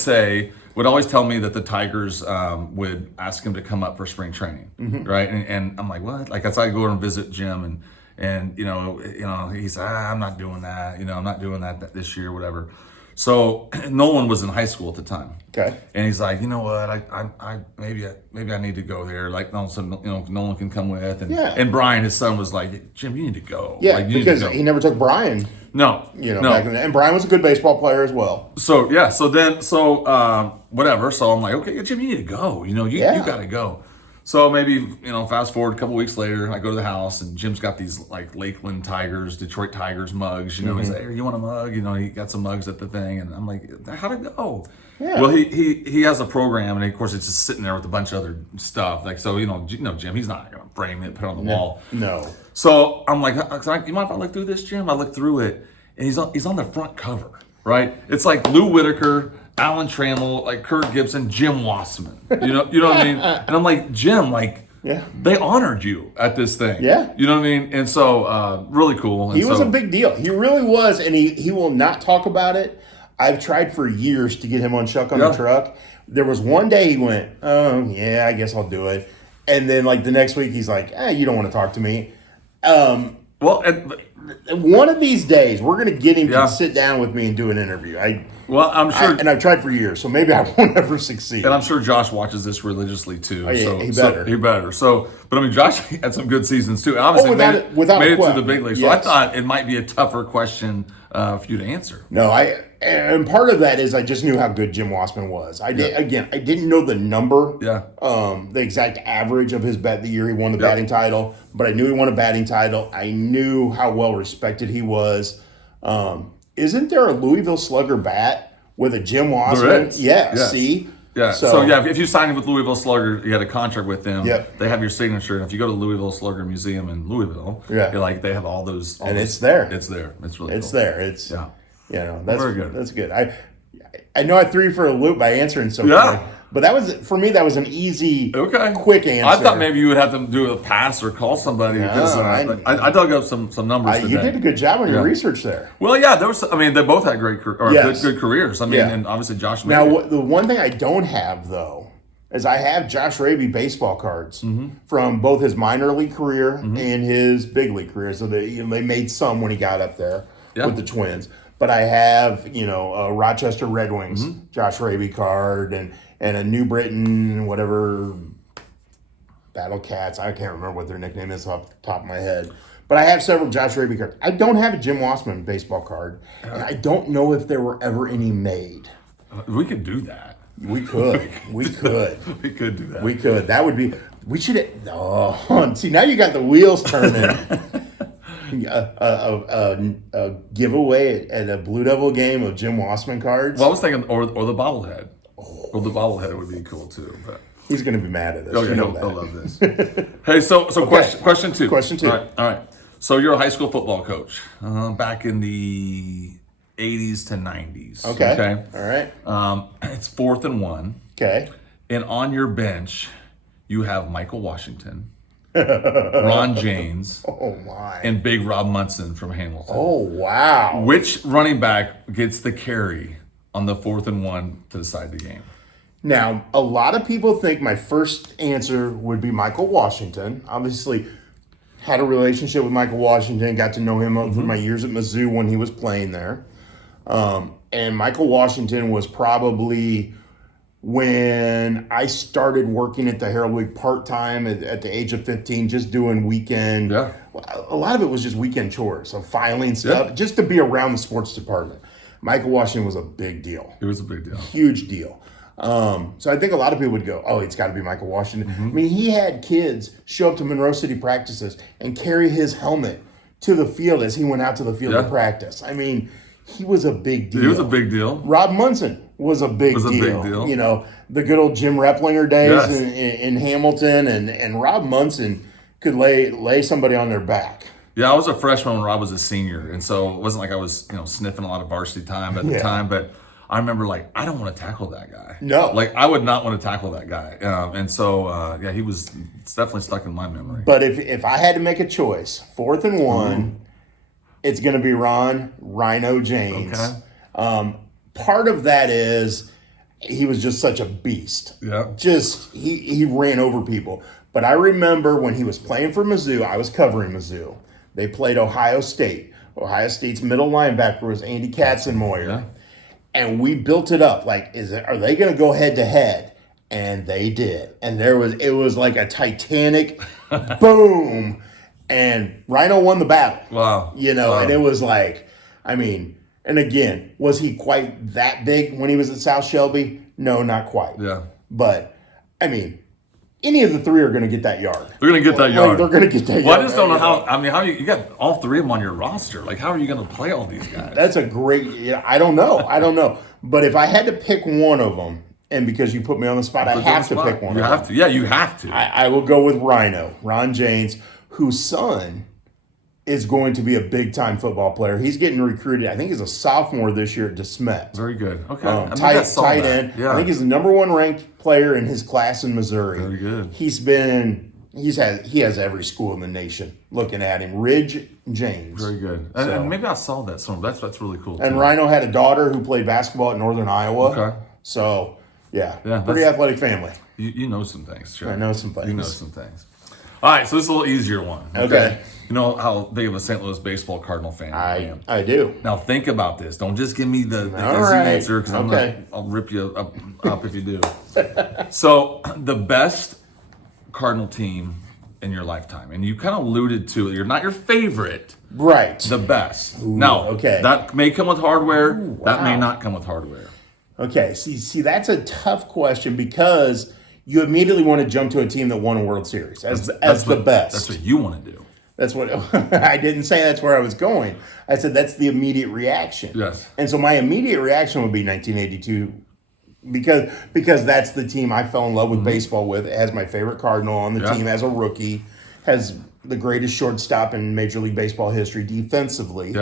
always tell me that the Tigers would ask him to come up for spring training, right? And I'm like, what? Like, I go and visit Jim, and you know, he's I'm not doing that. You know, I'm not doing that this year, whatever. So Nolan was in high school at the time. Okay. And he's like, you know what? I maybe I need to go there. Like, Nolan can come with, and Brian, his son, was like, Jim, you need to go. Yeah, like, because he never took Brian. No, back in the, and Brian was a good baseball player as well. So whatever. So I'm like, okay, Jim, you need to go. You got to go. So maybe, fast forward a couple weeks later, I go to the house and Jim's got these like Lakeland Tigers, Detroit Tigers mugs. He's like, hey, you want a mug? He got some mugs at the thing, and I'm like, how'd it go? Yeah. Well, he has a program, and of course it's just sitting there with a bunch of other stuff. Like, so Jim, he's not gonna frame it, put it on the wall. No. So I'm like, you mind if I look through this, Jim? I look through it, and he's on the front cover, right? It's like Lou Whitaker, Alan Trammell, like Kurt Gibson, Jim Wassman. You know what I mean? And I'm like, Jim, they honored you at this thing. Yeah. You know what I mean? And so, really cool. And he was a big deal. He really was, and he will not talk about it. I've tried for years to get him on Schuck on the Truck. There was one day he went, oh, yeah, I guess I'll do it. And then, the next week, he's like, you don't want to talk to me. One of these days, we're going to get him to sit down with me and do an interview. I'm sure. And I've tried for years, so maybe I won't ever succeed. And I'm sure Josh watches this religiously too. Oh, yeah, he better. He better. But I mean, Josh had some good seasons too. Obviously, made it to the big league. So I thought it might be a tougher question for you to answer. No, and part of that is I just knew how good Jim Wassman was. I didn't know the number, the exact average of his the year he won the batting title, but I knew he won a batting title. I knew how well respected he was. Isn't there a Louisville Slugger bat with a Jim Wassman? There is. Yeah, yes. See? Yeah. So if you signed with Louisville Slugger, you had a contract with them. Yep. They have your signature, and if you go to Louisville Slugger Museum in Louisville, you're like, they have all those. It's there. It's there. It's really It's cool. there. It's that's very good. That's good. I know I threw you for a loop by answering so quick, but that was for me. That was an easy, quick answer. I thought maybe you would have to do a pass or call somebody because I dug up some numbers today. You did a good job on your research there. Well, there was. I mean, they both had great good careers. I mean, and obviously Josh. The one thing I don't have though is I have Josh Raby baseball cards from both his minor league career and his big league career. So they made some when he got up there with the Twins. But I have, a Rochester Red Wings Josh Raby card and a New Britain, whatever, Battle Cats. I can't remember what their nickname is off the top of my head. But I have several Josh Raby cards. I don't have a Jim Wassman baseball card. And I don't know if there were ever any made. We could do that. We could. We could. We could do that. We could. That would be. We should. Oh, see, now you got the wheels turning. A giveaway at a Blue Devil game of Jim Wassman cards. Well, I was thinking, or the bobblehead. Or the bobblehead would be cool too. But he's going to be mad at us. Oh, yeah, he'll love this. Hey, so question two. Question two. All right. So you're a high school football coach back in the 80s to 90s. Okay. All right. It's 4th and 1. Okay. And on your bench, you have Michael Washington, Ron James, Oh, my. and Big Rob Munson from Hamilton. Oh, wow. Which running back gets the carry on the 4th and 1 to decide the game? Now, a lot of people think my first answer would be Michael Washington. Obviously, had a relationship with Michael Washington, got to know him through my years at Mizzou when he was playing there. And Michael Washington was probably when I started working at the Herald League part-time at the age of 15, just doing weekend. Yeah. A lot of it was just weekend chores, so filing stuff, just to be around the sports department. Michael Washington was a big deal. It was a big deal. Huge deal. So I think a lot of people would go, oh, it's got to be Michael Washington. I mean, he had kids show up to Monroe City practices and carry his helmet to the field as he went out to the field to practice. I mean, he was a big deal. He was a big deal. Rob Munson was a big deal. You know, the good old Jim Replinger days in Hamilton, and Rob Munson could lay somebody on their back. Yeah, I was a freshman when Rob was a senior, and so it wasn't like I was, sniffing a lot of varsity time at the time, but I remember, I don't want to tackle that guy. No. I would not want to tackle that guy. And so, it's definitely stuck in my memory. But if I had to make a choice, 4th and 1, it's going to be Rhino James. Okay. Part of that is he was just such a beast. Yeah. Just, he ran over people. But I remember when he was playing for Mizzou, I was covering Mizzou. They played Ohio State. Ohio State's middle linebacker was Andy Katzenmoyer. Yeah. And we built it up. Are they going to go head to head? And they did. And it was like a Titanic boom. And Rhino won the battle. Wow. And it was and again, was he quite that big when he was at South Shelby? No, not quite. Yeah. But, any of the three are going to get that yard. They're going to get that yard. They're going to get that yard. Well, I just don't know how you got all three of them on your roster. How are you going to play all these guys? That's a great, I don't know. But if I had to pick one of them, and because you put me on the spot, I have to pick one of them. You have to. Yeah, you have to. I will go with Ron James, whose son is going to be a big-time football player. He's getting recruited. I think he's a sophomore this year at DeSmet. Very good. Okay. Tight end. Yeah. I think he's the number 1 ranked player in his class in Missouri. Very good. He has every school in the nation looking at him. Ridge James. Very good. And maybe I saw that somewhere. That's really cool. And Rhino had a daughter who played basketball at Northern Iowa. Okay. So, pretty athletic family. You know some things, sure. I know some things. You know some things. All right, so this is a little easier one. Okay. You know how big of a St. Louis baseball Cardinal fan I am. I do. Now think about this. Don't just give me the easy answer because I'll rip you up if you do. So the best Cardinal team in your lifetime, and you kind of alluded to it. You're not your favorite. Right. The best. Now, that may come with hardware. That may not come with hardware. Okay. See, that's a tough question because you immediately want to jump to a team that won a World Series as the best. That's what you want to do. That's what I didn't say. That's where I was going. I said that's the immediate reaction. Yes. And so my immediate reaction would be 1982 because that's the team I fell in love with baseball with. It has my favorite Cardinal on the team as a rookie. Has the greatest shortstop in Major League Baseball history defensively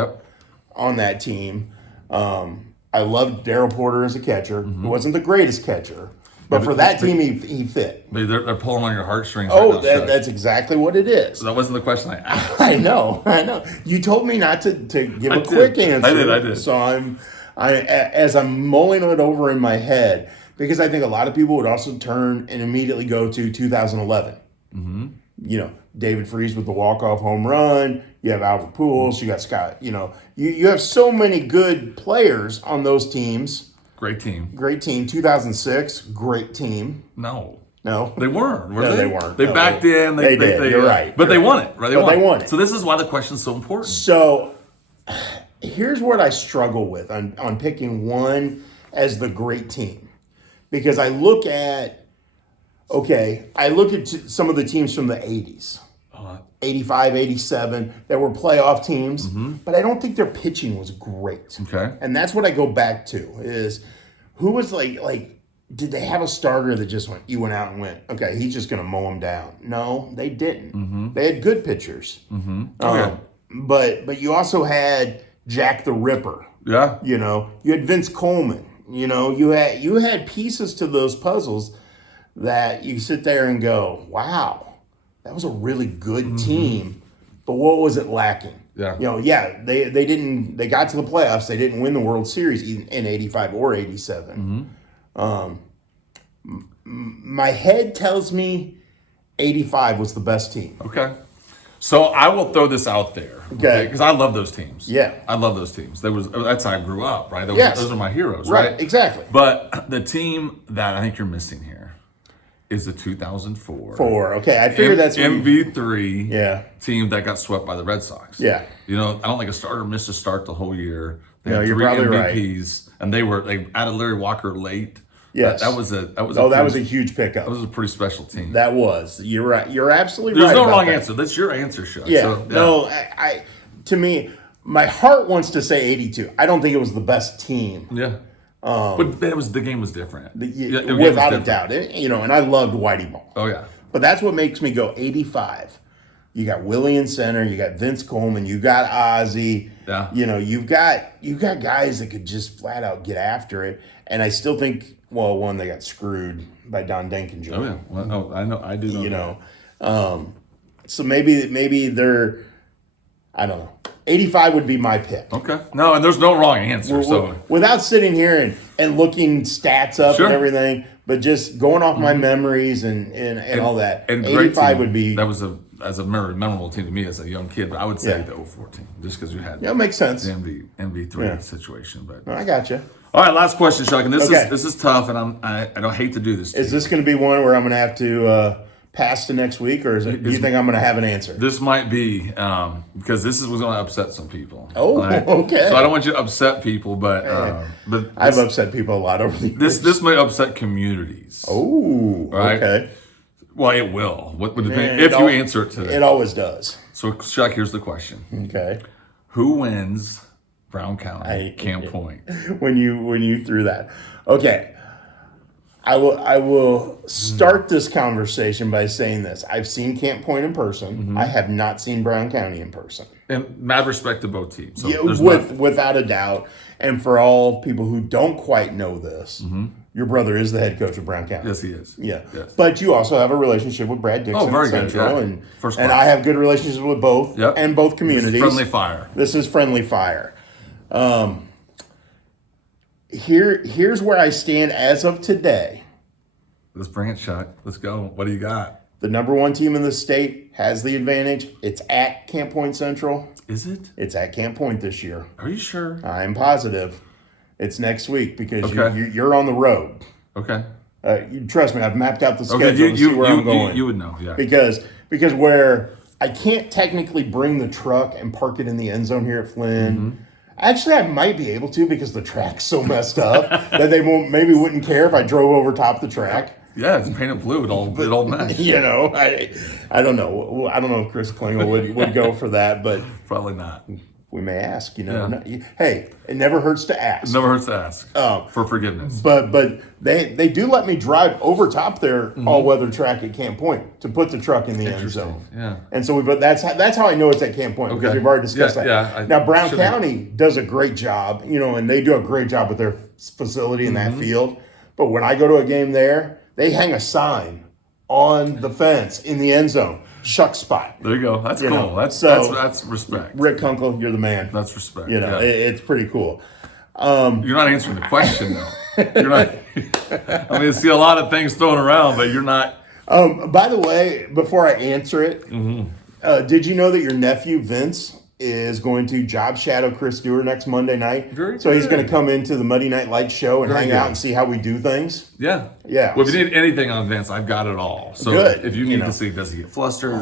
on that team. I loved Darryl Porter as a catcher. He wasn't the greatest catcher. But for that team, he fit. They're pulling on your heartstrings. That's exactly what it is. So that wasn't the question I asked. I know. You told me not to give a quick answer. I did. So as I'm mulling it over in my head, because I think a lot of people would also turn and immediately go to 2011. Mm-hmm. David Freese with the walk-off home run. You have Albert Pujols. You got Scott. You have so many good players on those teams. Great team. 2006, great team. No. They weren't. No, they weren't. They backed in. They did. You're right. But they won it, right? They won it. So this is why the question's so important. So here's what I struggle with on picking one as the great team. Because I look at some of the teams from the 80s. 85, 87, that were playoff teams, but I don't think their pitching was great. Okay. And that's what I go back to is who was did they have a starter that just went out and went, okay, he's just going to mow them down? No, they didn't. They had good pitchers. But you also had, Jack the Ripper. Yeah. You know, you had Vince Coleman. You know, you had pieces to those puzzles that you sit there and go, wow, that was a really good team. But what was it lacking? Yeah. You know, they got to the playoffs. They didn't win the World Series in 85 or 87. My head tells me 85 was the best team. Okay. So I will throw this out there. Okay. Because I love those teams. Yeah. I love those teams. That's how I grew up, right? Yes. Those are my heroes, Right, right? exactly. But the team that I think you're missing here is the 2004. Okay, I figured that's what MV3 team that got swept by the Red Sox. Yeah. You know, I don't think a starter missed a start the whole year. They No, had you're 3 probably MVPs, and they added Larry Walker late. Yes. That was a huge pickup. That was a pretty special team. That was. You're right. You're absolutely There's right. no about wrong that. answer. That's your answer, Schuck. Yeah. So, No, I to me, my heart wants to say 82. I don't think it was the best team. Yeah. But the game was different. Without a doubt. And I loved Whitey Ball. Oh yeah. But that's what makes me go 85. You got Willie in center, you got Vince Coleman, you got Ozzie. Yeah. You know, you've got guys that could just flat out get after it. And I still think, one, they got screwed by Don Denkin Jr. Oh yeah. Well, I know. I do know. You know. So maybe they're, I don't know. 85 would be my pick. Okay. No, and there's no wrong answer. So without sitting here and looking stats up and everything, but just going off my memories and all that. And 85 would be. That was a memorable team to me as a young kid, but I would say the 014 just because you had it makes sense. the MV3 situation. But I got you. All right, last question, Schuck, and this is tough, and I don't hate to do this. Is this going to be one where I'm going to have to pass to next week, or do you think I'm going to have an answer? This might be because this was going to upset some people. Oh, okay. So I don't want you to upset people, but I've upset people a lot over the years. This may upset communities. Oh, right? Okay. Well, it will. What would depend if you answer it today? It always does. So, Schuck, here's the question. Okay. Who wins Brown County Camp Point? When you threw that, okay. I will start this conversation by saying this. I've seen Camp Point in person. I have not seen Brown County in person. And mad respect to both teams. So without a doubt. And for all people who don't quite know this, your brother is the head coach of Brown County. Yes, he is. Yeah. Yes. But you also have a relationship with Brad Dixon very Central. good. Yeah. And, First and class. I have good relationships with both and both communities. Friendly fire. This is friendly fire. Here's where I stand as of today. Let's bring it, Schuck. Let's go. What do you got? The number one team in the state has the advantage. It's at Camp Point Central. Is it? It's at Camp Point this year. Are you sure? I'm positive. It's next week because Okay. you're on the road. Okay. Trust me, I've mapped out the schedule Okay, to see where I'm going. You would know, yeah. Because where I can't technically bring the truck and park it in the end zone here at Flynn. Actually, I might be able to because the track's so messed up that they wouldn't care if I drove over top the track. Yeah, it's painted blue. It all match. You know, I don't know. I don't know if Chris Klingel would go for that, but Probably not. we may ask. You know, Yeah. hey, it never hurts to ask. It never hurts to ask for forgiveness. But they do let me drive over top their all weather track at Camp Point to put the truck in the end zone. Yeah. And so that's how I know it's at Camp Point because Okay. we've already discussed that. Yeah, now Brown County does a great job, and they do a great job with their facility in that field. But when I go to a game there, they hang a sign on the fence in the end zone. Shuck spot. There you go. That's cool. know, That's respect. Rick Kunkel, you're the man. That's respect. It's pretty cool. You're not answering the question though. You're not. I mean, I see a lot of things thrown around, but you're not. By the way, before I answer it, did you know that your nephew Vince is going to job shadow Chris Stewart next Monday night? Very so he's good. going to come into the Monday Night Lights show and hang good. out and see how we do things. Yeah. Yeah. Well, if you need anything on Vince, I've got it all. So Good. if you need to see, does he get flustered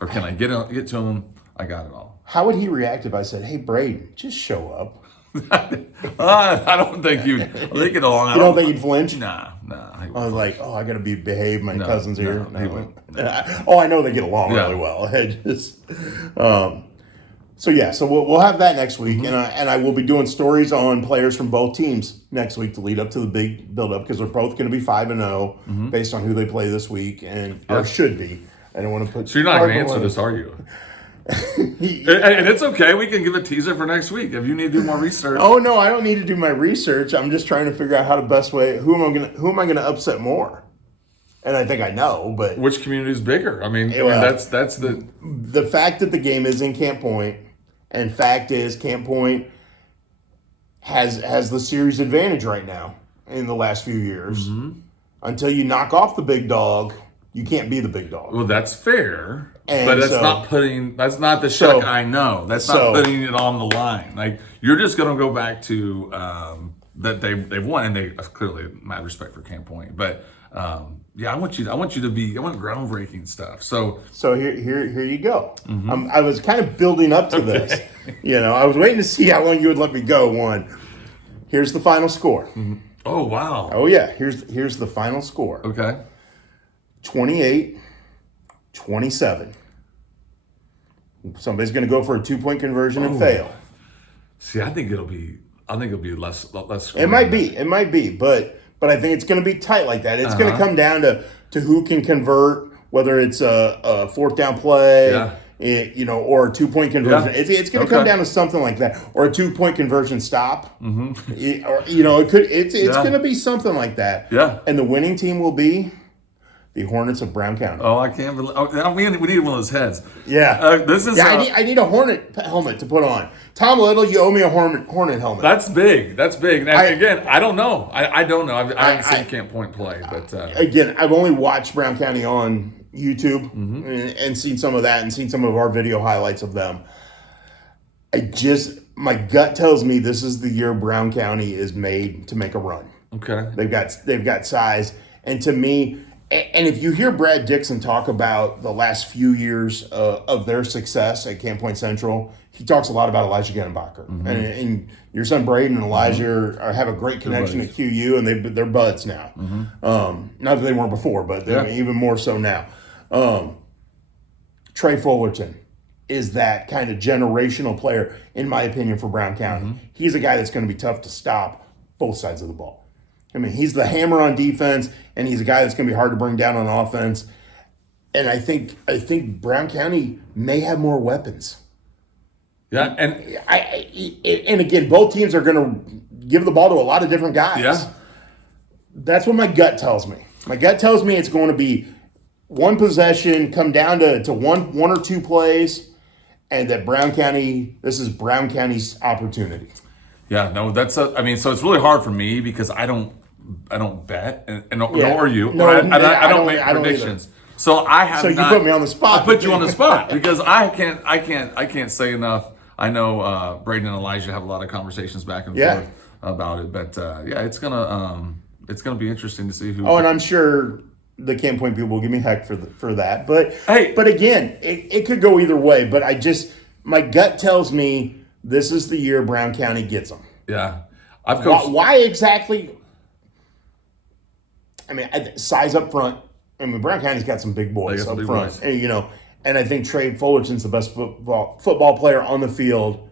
or can I get to him? I got it all. How would he react if I said, "Hey, Braden, just show up"? I don't think you'd. They get along. You don't think he'd flinch? Nah. I was like, I got to behave. My cousin's here. he won't. I know they get along Yeah. really well. So we'll have that next week, and I will be doing stories on players from both teams next week to lead up to the big build-up because they're both going to be 5-0 based on who they play this week, or should be. I don't want to put. So you're not going to answer this, are you? And it's okay. We can give a teaser for next week if you need to do more research. Oh no, I don't need to do my research. I'm just trying to figure out how the best way. Who am I gonna upset more? And I think I know, but Which community is bigger? I mean, that's the fact that the game is in Camp Point, and fact is Camp Point has the series advantage right now in the last few years. Mm-hmm. Until you knock off the big dog, you can't be the big dog. Well, that's fair, And but that's so- not the Schuck I know. That's not so- putting it on the line. Like, you're just going to go back to that they've won, and they clearly mad respect for Camp Point. But yeah, I want you to be. I want groundbreaking stuff. So here you go. Mm-hmm. I was kind of building up to this. I was waiting to see how long you would let me go. Here's the final score. Mm-hmm. Oh wow. Oh yeah, here's the final score. Okay. 28-27. Somebody's going to go for a 2-point conversion and fail. See, I think it'll be less. It might be, but I think it's going to be tight like that. It's going to come down to who can convert, whether it's a fourth down play, or a 2-point conversion. Yeah. It's going to come down to something like that, or a 2-point conversion stop. Mm-hmm. It's going to be something like that. Yeah. And the winning team will be the Hornets of Brown County. Oh, I can't believe. Oh, we need one of those heads. Yeah. This is. I need a Hornet helmet to put on. Tom Little, you owe me a Hornet helmet. That's big. And again, I don't know. I don't know. I haven't seen Camp Point play, but again, I've only watched Brown County on YouTube and seen some of that and seen some of our video highlights of them. My gut tells me this is the year Brown County is made to make a run. okay. They've got size, and to me, and if you hear Brad Dixon talk about the last few years of their success at Camp Point Central, he talks a lot about Elijah Gennebacher. And your son Braden and Elijah have a great connection at QU, and they're buds now. Not that they weren't before, but they're even more so now. Trey Fullerton is that kind of generational player, in my opinion, for Brown County. He's a guy that's going to be tough to stop both sides of the ball. I mean, he's the hammer on defense, and he's a guy that's going to be hard to bring down on offense. And I think Brown County may have more weapons. Yeah, And again, both teams are going to give the ball to a lot of different guys. Yeah. That's what my gut tells me. My gut tells me it's going to be one possession, come down to one or two plays, and that this is Brown County's opportunity. Yeah, no, so it's really hard for me because I don't bet, and nor are you. No, I don't make I don't predictions. So I have. So you put me on the spot. I put you on the spot because I can't say enough. I know Braden and Elijah have a lot of conversations back and forth about it, but it's gonna be interesting to see who. Oh, and I'm sure the Camp Point people will give me heck for that. But hey, but again, it could go either way. But my gut tells me this is the year Brown County gets them. Yeah, I've coached. Why exactly? I mean, size up front. I mean, Brown County's got some big boys up front, and I think Trey Fullerton's the best football player on the field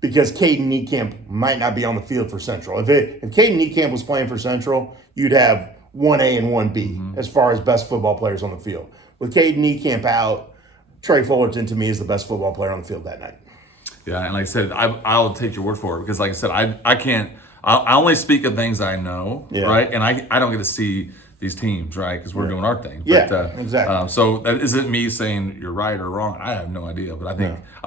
because Caden Niekamp might not be on the field for Central. If Caden Niekamp was playing for Central, you'd have 1A and 1B as far as best football players on the field. With Caden Niekamp out, Trey Fullerton to me is the best football player on the field that night. Yeah, and like I said, I'll take your word for it because, like I said, I can't. I only speak of things I know, right? And I don't get to see these teams, right? Because we're doing our thing. But, exactly. So that isn't me saying you're right or wrong. I have no idea, but I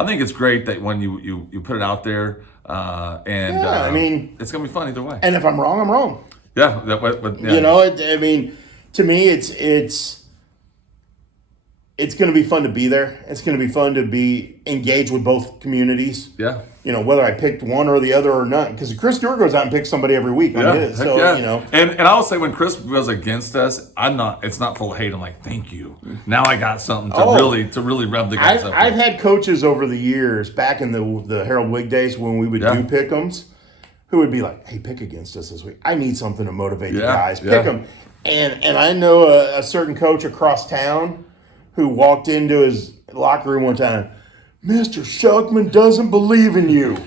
think it's great that when you put it out there, I mean, it's gonna be fun either way. And if I'm wrong, I'm wrong. Yeah, I mean, to me, it's going to be fun to be there. It's going to be fun to be engaged with both communities. Yeah. Whether I picked one or the other or not, because Chris Stewart goes out and picks somebody every week on his. So, And I'll say when Chris goes against us, it's not full of hate. I'm like, thank you. Now I got something to really rev the guys up. I've had coaches over the years, back in the Harold Wig days when we would do pick'ems, who would be like, hey, pick against us this week. I need something to motivate the guys. Pick them. And I know a certain coach across town who walked into his locker room one time, Mr. Schuckman doesn't believe in you.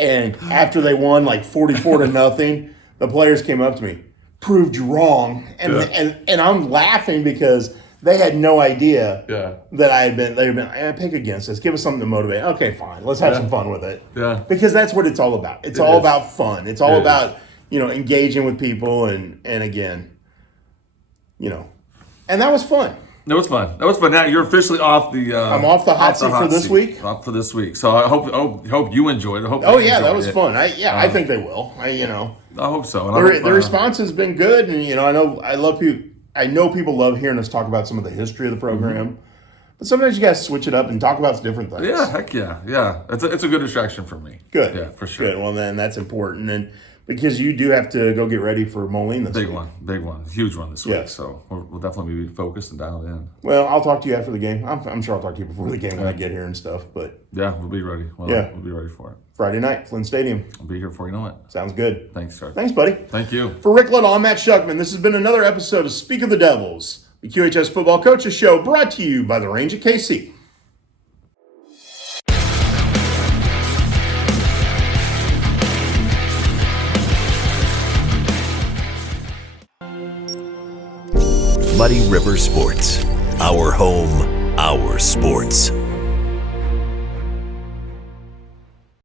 And after they won like 44-0, the players came up to me, proved you wrong. And I'm laughing because They had no idea Yeah. that they'd been, pick against us. Give us something to motivate. Okay, fine. Let's have some fun with it. Yeah. Because that's what it's all about. It's all about fun. It's all about, engaging with people and again, and that was fun. That was fun. Now you're officially off the. I'm off the hot seat for this week. Off for this week. So I hope you enjoyed it. That was fun. I think they will. I hope so. And the response has been good, and I know people love hearing us talk about some of the history of the program, but sometimes you guys switch it up and talk about different things. Yeah, heck yeah. It's a good distraction for me. Good. Yeah, for sure. Good. Well, then that's important, and because you do have to go get ready for Moline this week. Big one, huge one this week. Yeah. So we'll definitely be focused and dialed in. Well, I'll talk to you after the game. I'm sure I'll talk to you before the game when I get here and stuff. But yeah, we'll be ready. We'll be ready for it. Friday night, Flynn Stadium. I'll be here before you know it. Sounds good. Thanks, sir. Thanks, buddy. Thank you. For Rick Little, I'm Matt Schuckman. This has been another episode of Speak of the Devils, the QHS Football Coaches Show, brought to you by the Range at KC. Muddy River Sports. Our home, our sports.